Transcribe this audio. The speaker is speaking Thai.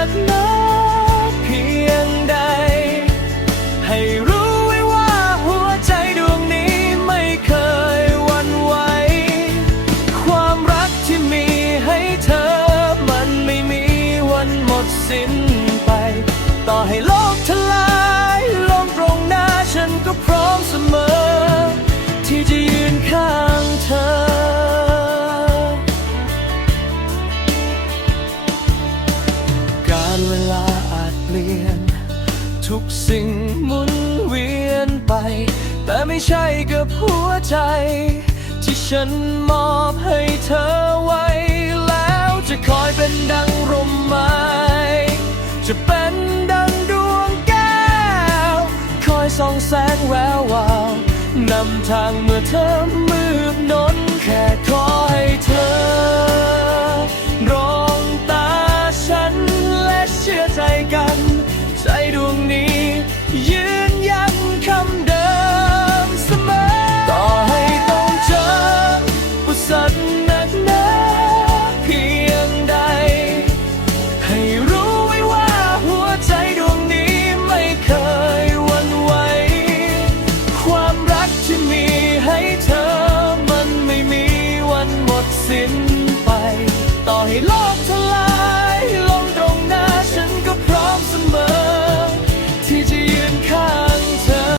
ากน้อเพียงใด ให้รู้ไว้ว่าหัวใจดวงนี้ไม่เคยวันไหว ความรักที่มีให้เธอมันไม่มีวันหมดสิ้นไป ต่อให้ เวลาอาจเปลี่ยน ทุกสิ่งหมุนเวียนไป แต่ไม่ใช่กับหัวใจ ที่ฉันมอบให้เธอไว้ แล้วจะคอยเป็นดังรมไม้จะเป็นดังดวงแก้ว คอยส่องแสงแวววาวนำทางเมื่อเธอมืดนน ใจกัน ใจดวงนี้ ยืนยันคำเดิมเสมอ ต่อให้ต้องเจออุสันนักหนาเพียงใด ให้รู้ไว้ว่าหัวใจดวงนี้ไม่เคยวันไหว ความรักที่มีให้เธอมันไม่มีวันหมดสิ้นไป ต่อให้โลกทล